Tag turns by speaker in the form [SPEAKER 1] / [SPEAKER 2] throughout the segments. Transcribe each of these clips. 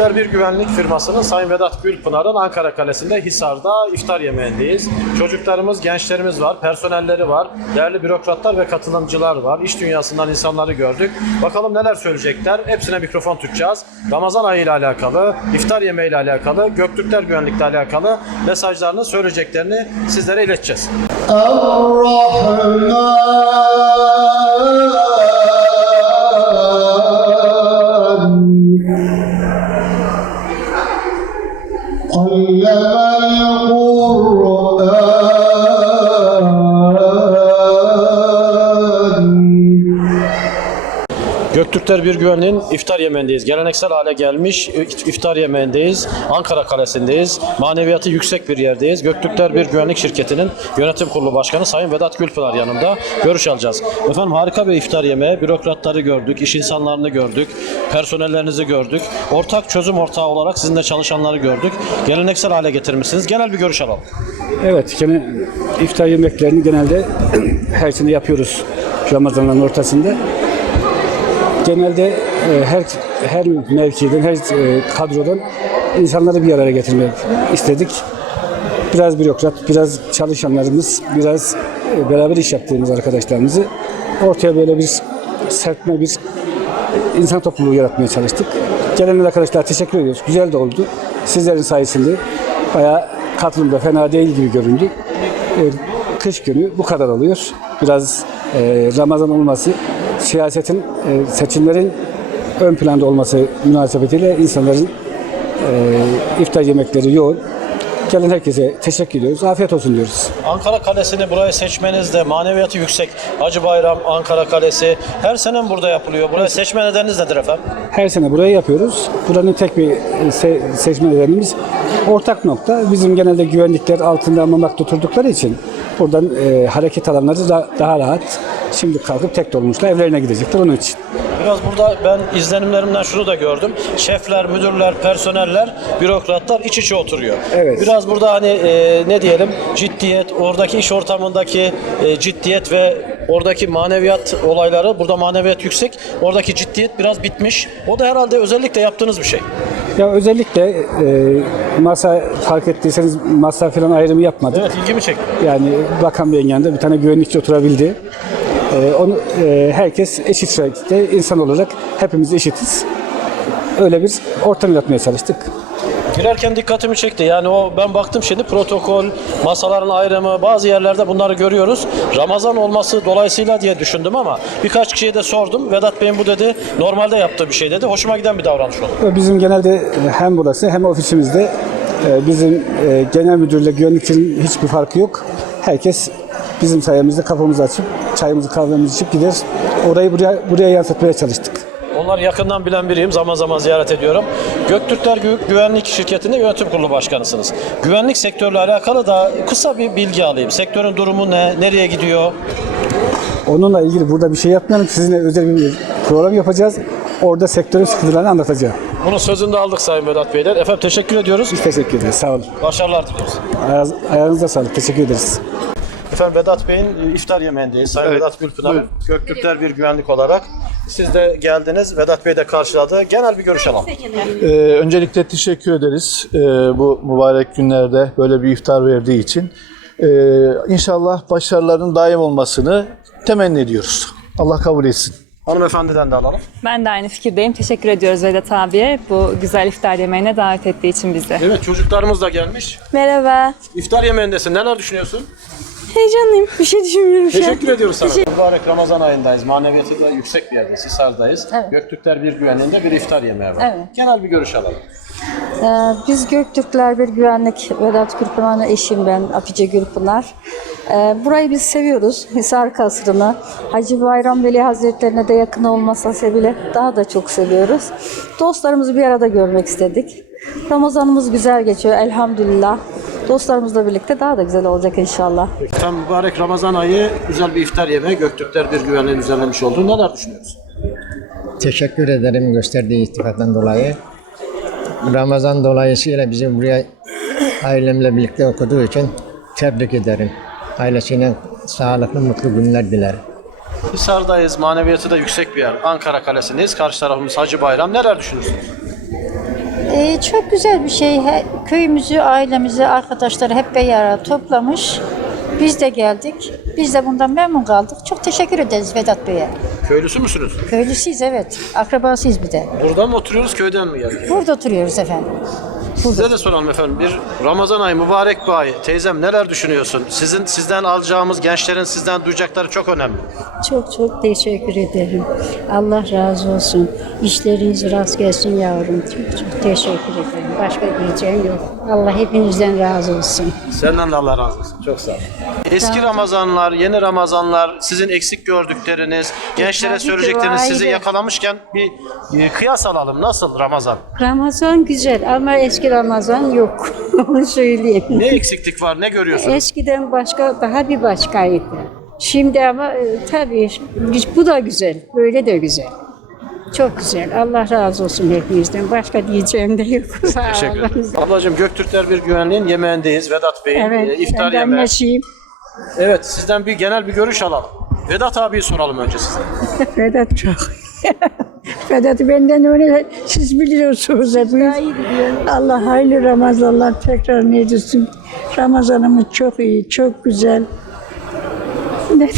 [SPEAKER 1] İftar Bir Güvenlik firmasının Sayın Vedat Gülpınar'ın Ankara Kalesi'nde Hisar'da iftar yemeğindeyiz. Çocuklarımız, gençlerimiz var, personelleri var, değerli bürokratlar ve katılımcılar var. İş dünyasından insanları gördük. Bakalım neler söyleyecekler. Hepsine mikrofon tutacağız. Ramazan ayı ile alakalı, iftar yemeği ile alakalı, Göktürkler Güvenlik'le alakalı mesajlarını, söyleyeceklerini sizlere ileteceğiz.
[SPEAKER 2] Ar-Rahman
[SPEAKER 1] Göktürkler Bir Güvenliğin iftar yemeğindeyiz. Geleneksel hale gelmiş iftar yemeğindeyiz. Ankara Kalesi'ndeyiz. Maneviyatı yüksek bir yerdeyiz. Göktürkler Bir Güvenlik Şirketi'nin yönetim kurulu başkanı Sayın Vedat Gülpınar yanımda. Görüş alacağız. Efendim harika bir iftar yemeği. Bürokratları gördük, iş insanlarını gördük, personellerinizi gördük. Ortak çözüm ortağı olarak sizinle çalışanları gördük. Geleneksel hale getirmişsiniz. Genel bir görüş alalım.
[SPEAKER 3] Evet, iftar yemeklerini genelde her sene yapıyoruz Ramazan'ın ortasında. Genelde e, her her mevkiden, her e, kadrodan insanları bir araya getirmek istedik. Biraz bürokrat, biraz çalışanlarımız, biraz e, beraber iş yaptığımız arkadaşlarımızı ortaya böyle bir serpme bir insan topluluğu yaratmaya çalıştık. Gelen arkadaşlar teşekkür ediyoruz. Güzel de oldu. Sizlerin sayesinde bayağı katılım da fena değil gibi göründü. Kış günü bu kadar oluyor. Biraz Ramazan olması, siyasetin, e, seçimlerin ön planda olması münasebetiyle insanların e, iftar yemekleri yoğun. Gelen herkese teşekkür ediyoruz. Afiyet olsun diyoruz.
[SPEAKER 1] Ankara Kalesi'ni buraya seçmeniz de maneviyatı yüksek. Hacı Bayram, Ankara Kalesi her sene mi burada yapılıyor? Buraya seçme nedeniniz nedir efendim?
[SPEAKER 3] Her sene burayı yapıyoruz. Buranın tek bir se- seçme nedenimiz ortak nokta. Bizim genelde güvenlikler altında mamakta oturdukları için buradan e, hareket alanları da, daha rahat. Şimdi kalkıp tek dolmuşla evlerine gidecekler onun için.
[SPEAKER 1] Biraz burada ben izlenimlerimden şunu da gördüm. Şefler, müdürler, personeller, bürokratlar iç içe oturuyor.
[SPEAKER 3] Evet.
[SPEAKER 1] Biraz burada hani e, ne diyelim ciddiyet, oradaki iş ortamındaki e, ciddiyet ve oradaki maneviyat olayları, burada maneviyat yüksek, oradaki ciddiyet biraz bitmiş. O da herhalde özellikle yaptığınız bir şey.
[SPEAKER 3] Ya özellikle e, masa fark ettiyseniz masa falan ayrımı yapmadık.
[SPEAKER 1] Evet ilgimi çekti.
[SPEAKER 3] Yani bakan beyin yanında bir tane güvenlikçi oturabildi. E, onu e, herkes eşit şekilde insan olarak hepimiz eşitiz. Öyle bir ortam yaratmaya çalıştık.
[SPEAKER 1] Girerken dikkatimi çekti. Yani o ben baktım şimdi protokol, masaların ayrımı bazı yerlerde bunları görüyoruz. Ramazan olması dolayısıyla diye düşündüm ama birkaç kişiye de sordum. Vedat Bey'in bu dedi normalde yaptığı bir şey dedi. Hoşuma giden bir davranış oldu.
[SPEAKER 3] Bizim genelde e, hem burası hem ofisimizde e, bizim genel müdürle güvenlikçinin hiçbir farkı yok. Herkes bizim sayemizde kafamızı açıp çayımızı kahvemizi içip gider. Orayı buraya buraya yansıtmaya çalıştık.
[SPEAKER 1] Onlar yakından bilen biriyim. Zaman zaman ziyaret ediyorum. Göktürkler Gü- Güvenlik Şirketi'nde yönetim kurulu başkanısınız. Güvenlik sektörüyle alakalı da kısa bir bilgi alayım. Sektörün durumu ne? Nereye gidiyor?
[SPEAKER 3] Onunla ilgili burada bir şey yapmayalım. Sizinle özel bir program yapacağız. Orada sektörün sıkıntılarını anlatacağım.
[SPEAKER 1] Bunun sözünü de aldık Sayın Vedat Bey'den. Efendim teşekkür ediyoruz.
[SPEAKER 3] Biz teşekkür ederiz. Sağ olun.
[SPEAKER 1] Başarılar diliyoruz.
[SPEAKER 3] Ayağınız- Ayağınıza sağlık. Teşekkür ederiz.
[SPEAKER 1] Efendim Vedat Bey'in e, iftar yemeğindeyiz. Sayın Vedat Gülpınar, Göktürkler bir güvenlik olarak. Siz de geldiniz. Vedat Bey de karşıladı. Genel bir görüş alalım.
[SPEAKER 4] Ee, öncelikle teşekkür ederiz ee, bu mübarek günlerde böyle bir iftar verdiği için. Ee, inşallah başarıların daim olmasını temenni ediyoruz. Allah kabul etsin.
[SPEAKER 1] Hanımefendiden de alalım.
[SPEAKER 5] Ben de aynı fikirdeyim. Teşekkür ediyoruz Vedat abiye bu güzel iftar yemeğine davet ettiği için bizi.
[SPEAKER 1] Evet çocuklarımız da gelmiş.
[SPEAKER 6] Merhaba.
[SPEAKER 1] İftar yemeğindesin. Neler düşünüyorsun?
[SPEAKER 6] Heyecanlıyım. Bir şey düşünmüyorum şu an.
[SPEAKER 1] Teşekkür ediyoruz sana. Mübarek Ramazan ayındayız. Maneviyatı da yüksek bir yerdeyiz. Hisar'dayız. Göktürkler bir güvenliğinde bir iftar yemeği var.
[SPEAKER 6] Evet.
[SPEAKER 1] Genel bir görüş alalım.
[SPEAKER 6] Ee, biz Göktürkler bir güvenlik Vedat Gülpınar'ın eşim ben Afice Gülpınar. Ee, burayı biz seviyoruz. Hisar Kasrı'nı. Hacı Bayram Veli Hazretlerine de yakın olmasa sebebiyle daha da çok seviyoruz. Dostlarımızı bir arada görmek istedik. Ramazanımız güzel geçiyor elhamdülillah. Dostlarımızla birlikte daha da güzel olacak inşallah.
[SPEAKER 1] Tam mübarek Ramazan ayı güzel bir iftar yemeği. Göktürkler bir güvenliğin düzenlemiş olduğu neler düşünüyorsun?
[SPEAKER 7] Teşekkür ederim gösterdiği iltifattan dolayı. Ramazan dolayısıyla bizi buraya ailemle birlikte okuduğu için tebrik ederim. Ailesine sağlıklı, mutlu günler dilerim.
[SPEAKER 1] Hisar'dayız. Maneviyatı da yüksek bir yer. Ankara Kalesi'ndeyiz. Karşı tarafımız Hacı Bayram. Neler düşünüyorsunuz?
[SPEAKER 8] Ee, çok güzel bir şey. He- Köyümüzü, ailemizi, arkadaşları hep bir araya toplamış. Biz de geldik. Biz de bundan memnun kaldık. Çok teşekkür ederiz Vedat Bey'e.
[SPEAKER 1] Köylüsü müsünüz?
[SPEAKER 8] Köylüsüyüz evet. Akrabasıyız bir de.
[SPEAKER 1] Buradan mı oturuyoruz köyden mi geldik?
[SPEAKER 8] Burada oturuyoruz efendim.
[SPEAKER 1] Size de soralım efendim. Bir Ramazan ayı mübarek bir ay. Teyzem neler düşünüyorsun? Sizin sizden alacağımız gençlerin sizden duyacakları çok önemli.
[SPEAKER 9] Çok çok teşekkür ederim. Allah razı olsun. İşleriniz rast gelsin yavrum. Çok çok teşekkür ederim. Başka diyeceğim yok. Allah hepinizden razı olsun.
[SPEAKER 1] Senden de Allah razı olsun. Çok sağ ol. Eski Ramazanlar, yeni Ramazanlar, sizin eksik gördükleriniz, gençlere
[SPEAKER 9] tabii
[SPEAKER 1] söyleyecekleriniz sizi yakalamışken bir e, kıyas alalım. Nasıl Ramazan?
[SPEAKER 9] Ramazan güzel ama eski Ramazan yok. Onu söyleyeyim.
[SPEAKER 1] Ne eksiklik var? Ne görüyorsunuz?
[SPEAKER 9] Eskiden başka, daha bir başkaydı. Şimdi ama e, tabii bu da güzel. Böyle de güzel. Çok güzel. Allah razı olsun hepinizden. Başka diyeceğim de yok. Sağ
[SPEAKER 1] Teşekkür
[SPEAKER 9] olun.
[SPEAKER 1] ederim. Ablacığım Göktürkler Bir Güvenliğin yemeğindeyiz. Vedat Bey'in
[SPEAKER 9] Evet,
[SPEAKER 1] e, iftar
[SPEAKER 9] benden
[SPEAKER 1] yemeği.
[SPEAKER 9] neşeyim.
[SPEAKER 1] Evet, sizden bir genel bir görüş alalım. Vedat abiyi soralım önce size.
[SPEAKER 9] Vedat çok. Vedat'ı benden öyle siz biliyorsunuz hepiniz. Allah hayırlı Ramazanlar tekrar ne. Ramazanımız çok iyi, çok güzel. Ne-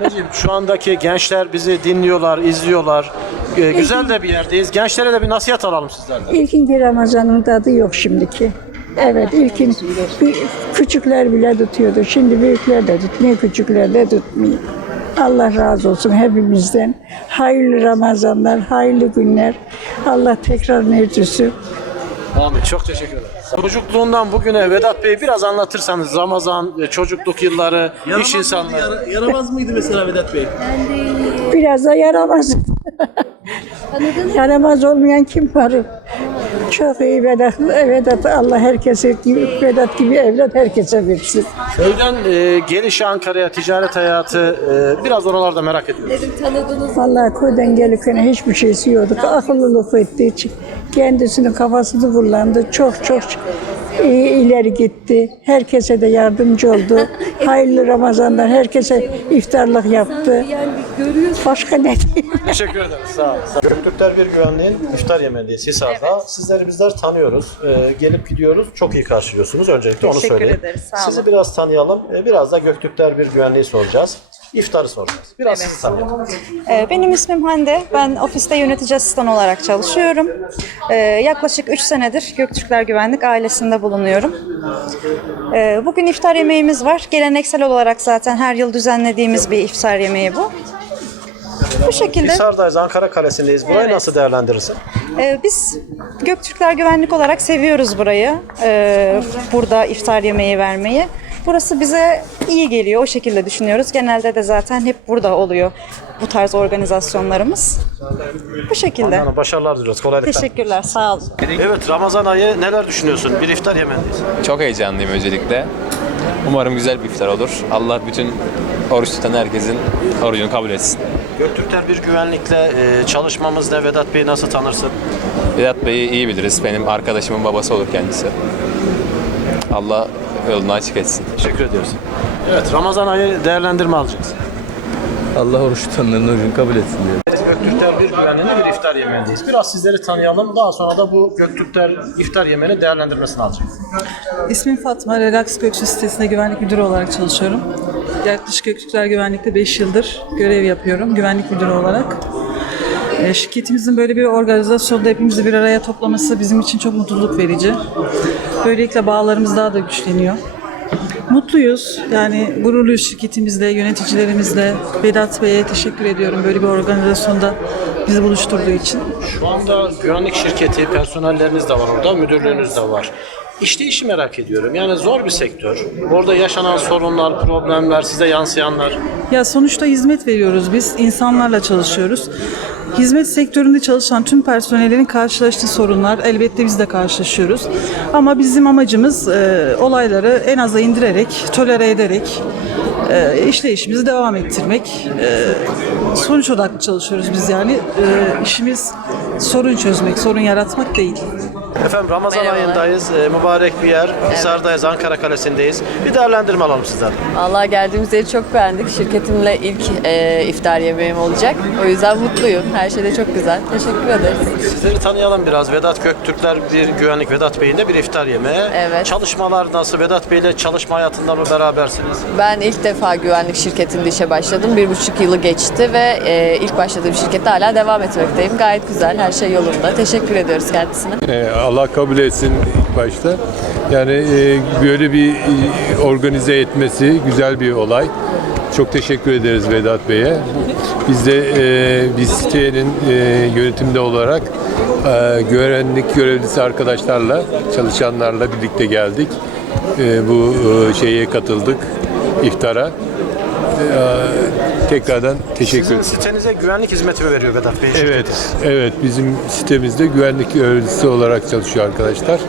[SPEAKER 1] Anneciğim şu andaki gençler bizi dinliyorlar, izliyorlar. E, güzel de bir yerdeyiz. Gençlere de bir nasihat alalım sizlerden.
[SPEAKER 9] İlkinki Ramazan'ın tadı yok şimdiki. Evet, ilkin bir- küçükler bile tutuyordu. Şimdi büyükler de tutmuyor, küçükler de tutmuyor. Allah razı olsun hepimizden. Hayırlı Ramazanlar, hayırlı günler. Allah tekrar nercüsü.
[SPEAKER 1] Amin. Çok teşekkür ederim. Çocukluğundan bugüne Vedat Bey biraz anlatırsanız Ramazan, e, çocukluk yılları, iş insanları.
[SPEAKER 10] Yaramaz mıydı mesela Vedat Bey?
[SPEAKER 9] Biraz da yaramaz. yaramaz olmayan kim var? Çok iyi Vedat. Vedat Allah herkese gibi, Vedat gibi evlat herkese versin.
[SPEAKER 1] Köyden e, gelişi Ankara'ya, ticaret hayatı e, biraz oralarda merak ediyorum.
[SPEAKER 9] Vallahi köyden gelirken hiçbir şeysi yoktu. Akıllılık ettiği için kendisinin kafasını kullandı. Çok çok ileri gitti. Herkese de yardımcı oldu. Hayırlı Ramazanlar herkese iftarlık yaptı. Başka ne diyeyim?
[SPEAKER 1] Teşekkür ederim. Sağ olun. Göktürkler Bir Güvenliğin iftar yemeğindeyiz Hisar'da. Sizleri bizler tanıyoruz. E, gelip gidiyoruz. Çok iyi karşılıyorsunuz. Öncelikle onu
[SPEAKER 5] Teşekkür
[SPEAKER 1] söyleyeyim.
[SPEAKER 5] ederiz, sağ
[SPEAKER 1] Sizi
[SPEAKER 5] olun.
[SPEAKER 1] biraz tanıyalım. E, biraz da Göktürkler Bir Güvenliği soracağız. İftarı soracağız. Biraz sizi tanıyalım.
[SPEAKER 5] Ee, Benim ismim Hande. Ben ofiste yönetici asistan olarak çalışıyorum. Ee, Yaklaşık 3 senedir Göktürkler Güvenlik ailesinde bulunuyorum. Ee, Bugün iftar yemeğimiz var. Geleneksel olarak zaten her yıl düzenlediğimiz bir iftar yemeği bu. Bu şekilde
[SPEAKER 1] Hisar'dayız, Ankara Kalesi'ndeyiz. Burayı
[SPEAKER 5] Evet.
[SPEAKER 1] nasıl değerlendirirsin?
[SPEAKER 5] e, biz Göktürkler Güvenlik olarak seviyoruz burayı. Ee, Burada iftar yemeği vermeyi. Burası bize iyi geliyor. O şekilde düşünüyoruz. Genelde de zaten hep burada oluyor bu tarz organizasyonlarımız. Bu şekilde.
[SPEAKER 1] Hanım, başarılar diliyoruz. Kolaylıklar.
[SPEAKER 5] Teşekkürler, sağ olun.
[SPEAKER 1] Evet Ramazan ayı neler düşünüyorsun? Bir iftar yemeğindeyiz.
[SPEAKER 11] Çok heyecanlıyım öncelikle. Umarım güzel bir iftar olur. Allah bütün oruç tutan herkesin orucunu kabul etsin.
[SPEAKER 1] Göktürkler bir güvenlikle e, çalışmamızda Vedat Bey'i nasıl tanırsın?
[SPEAKER 11] Vedat Bey'i iyi biliriz. Benim arkadaşımın babası olur kendisi. Allah yolunu açık etsin.
[SPEAKER 1] Teşekkür ediyoruz. Evet Ramazan ayı değerlendirme alacağız.
[SPEAKER 10] Allah oruç tutanların orucunu kabul etsin diyor.
[SPEAKER 1] Göktürkler bir güvenliğinde bir iftar yemeğindeyiz. Biraz sizleri tanıyalım. Daha sonra da bu Göktürkler iftar yemeğini değerlendirmesini alacağız.
[SPEAKER 12] İsmim Fatma, Relax Gökçe sitesinde güvenlik müdürü olarak çalışıyorum. Yaklaşık Göktürkler Güvenlik'te 5 yıldır görev yapıyorum güvenlik müdürü olarak. Şirketimizin böyle bir organizasyonda hepimizi bir araya toplaması bizim için çok mutluluk verici. Böylelikle bağlarımız daha da güçleniyor. Mutluyuz. Yani gururluyuz şirketimizle, yöneticilerimizle. Vedat Bey'e teşekkür ediyorum böyle bir organizasyonda bizi buluşturduğu için.
[SPEAKER 1] Şu anda güvenlik şirketi, personelleriniz de var orada, müdürlüğünüz de var. İşte işi merak ediyorum. Yani zor bir sektör. Orada yaşanan sorunlar, problemler, size yansıyanlar.
[SPEAKER 12] Ya sonuçta hizmet veriyoruz biz. insanlarla çalışıyoruz. Hizmet sektöründe çalışan tüm personellerin karşılaştığı sorunlar elbette biz de karşılaşıyoruz. Ama bizim amacımız e, olayları en aza indirerek, tolere ederek e, işleyişimizi devam ettirmek. E, sonuç odaklı çalışıyoruz biz yani. E, işimiz sorun çözmek, sorun yaratmak değil.
[SPEAKER 1] Efendim Ramazan
[SPEAKER 13] Merhabalar.
[SPEAKER 1] ayındayız. Ee, mübarek bir yer. Hisar'dayız, Ankara Kalesi'ndeyiz. Bir değerlendirme alalım sizden.
[SPEAKER 13] Allah geldiğimiz yeri çok beğendik. Şirketimle ilk e, iftar yemeğim olacak. O yüzden mutluyum. Her şey de çok güzel. Teşekkür ederiz.
[SPEAKER 1] Sizleri tanıyalım biraz. Vedat Göktürkler bir güvenlik Vedat Bey'in de bir iftar yemeği.
[SPEAKER 13] Evet.
[SPEAKER 1] Çalışmalar nasıl? Vedat Bey'le çalışma hayatında mı berabersiniz?
[SPEAKER 13] Ben ilk defa güvenlik şirketinde işe başladım. Bir buçuk yılı geçti ve e, ilk başladığım şirkette hala devam etmekteyim. Gayet güzel. Her şey yolunda. Teşekkür ediyoruz kendisine.
[SPEAKER 14] Ee, Allah kabul etsin ilk başta. Yani e, böyle bir e, organize etmesi güzel bir olay. Çok teşekkür ederiz Vedat Bey'e. Biz de e, biz sitenin e, yönetimde olarak e, güvenlik görevlisi arkadaşlarla, çalışanlarla birlikte geldik. E, bu e, şeye katıldık, iftara. E, tekrardan teşekkür
[SPEAKER 1] Sizin
[SPEAKER 14] ederim.
[SPEAKER 1] sitenize güvenlik hizmeti mi veriyor Vedat Bey?
[SPEAKER 14] Evet, evet. Bizim sitemizde güvenlik görevlisi olarak çalışıyor arkadaşlar.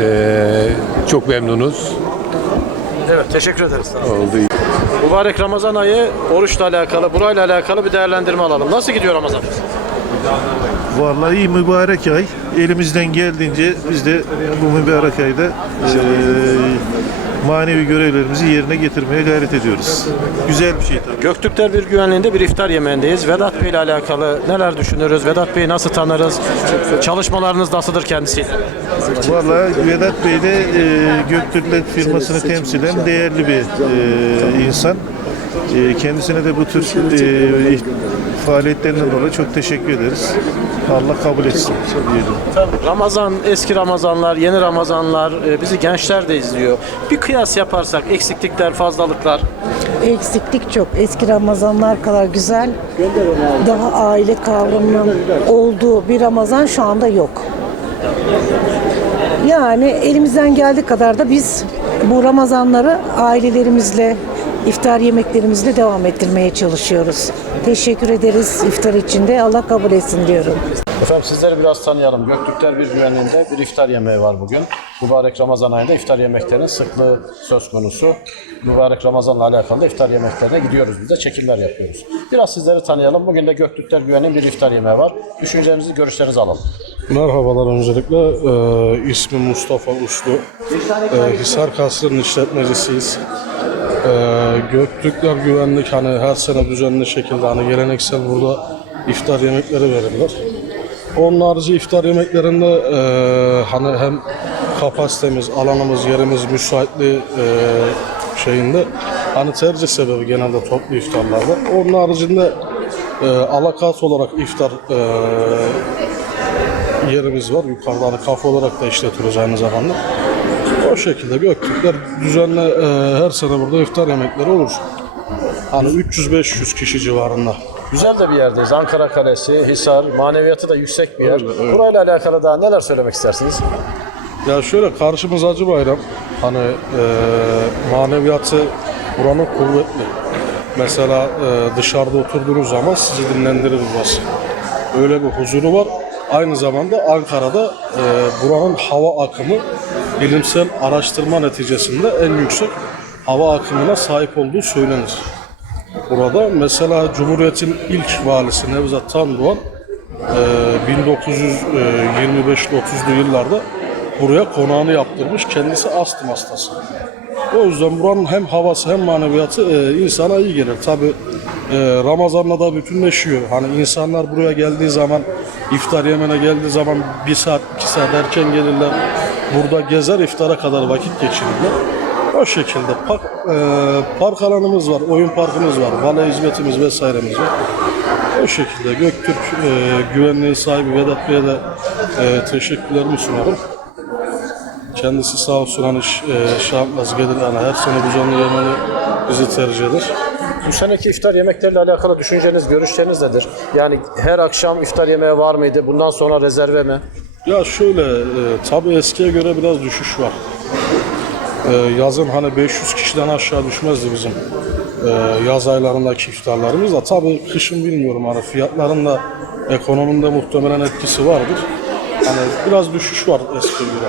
[SPEAKER 14] Ee, çok memnunuz.
[SPEAKER 1] Evet, teşekkür ederiz.
[SPEAKER 14] Oldu.
[SPEAKER 1] Mübarek Ramazan ayı oruçla alakalı, burayla alakalı bir değerlendirme alalım. Nasıl gidiyor Ramazan?
[SPEAKER 15] Vallahi iyi mübarek ay. Elimizden geldiğince biz de bu mübarek ayda eee, manevi görevlerimizi yerine getirmeye gayret ediyoruz. Güzel bir şey tabii.
[SPEAKER 1] Göktürkler bir güvenliğinde bir iftar yemeğindeyiz. Vedat Bey ile alakalı neler düşünürüz? Vedat Bey'i nasıl tanırız? Çalışmalarınız nasıldır kendisiyle?
[SPEAKER 15] Vallahi Vedat Bey de eee Göktürkler firmasını temsilen değerli bir eee, insan. Eee, kendisine de bu tür eee, faaliyetlerinden dolayı çok teşekkür ederiz. Allah kabul etsin diyelim.
[SPEAKER 1] Ramazan, eski Ramazanlar, yeni Ramazanlar e, bizi gençler de izliyor. Bir kıyas yaparsak eksiklikler, fazlalıklar.
[SPEAKER 9] Eksiklik çok. Eski Ramazanlar kadar güzel, daha aile kavramının olduğu bir Ramazan şu anda yok. Yani elimizden geldiği kadar da biz bu Ramazanları ailelerimizle, iftar yemeklerimizle devam ettirmeye çalışıyoruz. Teşekkür ederiz iftar için de. Allah kabul etsin diyorum.
[SPEAKER 1] Efendim sizleri biraz tanıyalım. Göktürkler bir güvenliğinde bir iftar yemeği var bugün. Mübarek Ramazan ayında iftar yemeklerinin sıklığı söz konusu. Mübarek Ramazan'la alakalı da iftar yemeklerine gidiyoruz biz de çekimler yapıyoruz. Biraz sizleri tanıyalım. Bugün de Göktürkler güvenliğinin bir iftar yemeği var. Düşüncelerinizi, görüşlerinizi alalım.
[SPEAKER 15] Merhabalar öncelikle. Ee, ismim Mustafa Uslu. Ee, Hisar Kasrı'nın işletmecisiyiz. Ee, Göktürkler Güvenlik hani her sene düzenli şekilde hani geleneksel burada iftar yemekleri verirler. Onun harici iftar yemeklerinde e, hani hem kapasitemiz, alanımız, yerimiz, müsaitliği e, şeyinde hani tercih sebebi genelde toplu iftarlarda. Onun haricinde e, alakat olarak iftar e, yerimiz var. Yukarıda hani kafe olarak da işletiyoruz aynı zamanda. O şekilde Göktürkler düzenli e, her sene burada iftar yemekleri olur. Hani 300-500 kişi civarında.
[SPEAKER 1] Güzel de bir yerdeyiz. Ankara Kalesi, Hisar, maneviyatı da yüksek bir yer. Burayla alakalı daha neler söylemek istersiniz?
[SPEAKER 15] Ya şöyle karşımız Hacı Bayram. Hani e, maneviyatı buranın kuvvetli. Mesela e, dışarıda oturduğunuz zaman sizi dinlendirir burası. Öyle bir huzuru var. Aynı zamanda Ankara'da e, buranın hava akımı bilimsel araştırma neticesinde en yüksek hava akımına sahip olduğu söylenir. Burada mesela Cumhuriyet'in ilk valisi Nevzat Tandoğan e, 1925'li 30'lu yıllarda buraya konağını yaptırmış. Kendisi astım hastası. O yüzden buranın hem havası hem maneviyatı e, insana iyi gelir. Tabi Ramazan'la da bütünleşiyor. Hani insanlar buraya geldiği zaman, iftar yemene geldiği zaman bir saat, iki saat erken gelirler. Burada gezer, iftara kadar vakit geçirirler. O şekilde park, e, park alanımız var, oyun parkımız var, vale hizmetimiz vesairemiz var. O şekilde Göktürk e, güvenliği sahibi Vedat Bey'e de e, teşekkürlerimi sunarım. Kendisi sağ olsun hani e, yapmaz gelir yani her sene düzenli yemeğini bizi tercih eder.
[SPEAKER 1] Bu seneki iftar yemekleriyle alakalı düşünceniz, görüşleriniz nedir? Yani her akşam iftar yemeği var mıydı? Bundan sonra rezerve mi?
[SPEAKER 15] Ya şöyle e, tabii eskiye göre biraz düşüş var. E, yazın hani 500 kişiden aşağı düşmezdi bizim e, yaz aylarındaki iftarlarımız da tabii kışın bilmiyorum hani fiyatların da ekonominde muhtemelen etkisi vardır. Hani biraz düşüş var eskiye göre.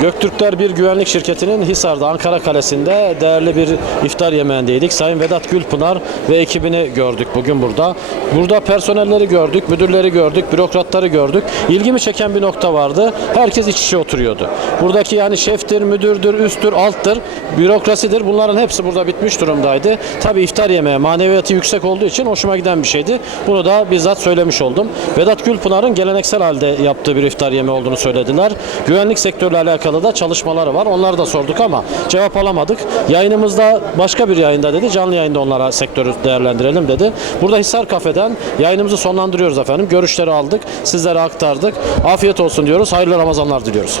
[SPEAKER 1] Göktürkler bir güvenlik şirketinin Hisar'da Ankara Kalesi'nde değerli bir iftar yemeğindeydik. Sayın Vedat Gülpınar ve ekibini gördük bugün burada. Burada personelleri gördük, müdürleri gördük, bürokratları gördük. İlgimi çeken bir nokta vardı. Herkes iç içe oturuyordu. Buradaki yani şeftir, müdürdür, üsttür, alttır, bürokrasidir. Bunların hepsi burada bitmiş durumdaydı. Tabii iftar yemeği maneviyatı yüksek olduğu için hoşuma giden bir şeydi. Bunu da bizzat söylemiş oldum. Vedat Gülpınar'ın geleneksel halde yaptığı bir iftar yemeği olduğunu söylediler. Güvenlik sektörüyle alakalı da çalışmaları var. Onları da sorduk ama cevap alamadık. Yayınımızda başka bir yayında dedi. Canlı yayında onlara sektörü değerlendirelim dedi. Burada Hisar Kafe'den yayınımızı sonlandırıyoruz efendim. Görüşleri aldık. Sizlere aktardık. Afiyet olsun diyoruz. Hayırlı Ramazanlar diliyoruz.